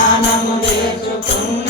జ్ఞానము నేర్చుకున్న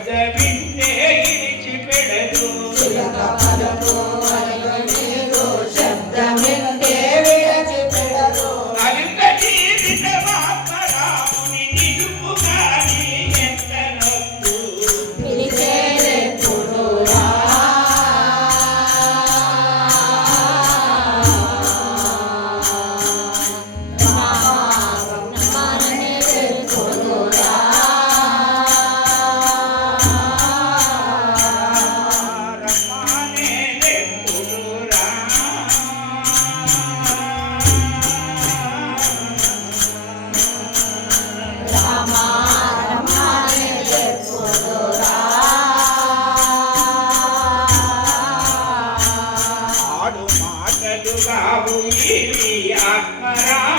the ರಾಮ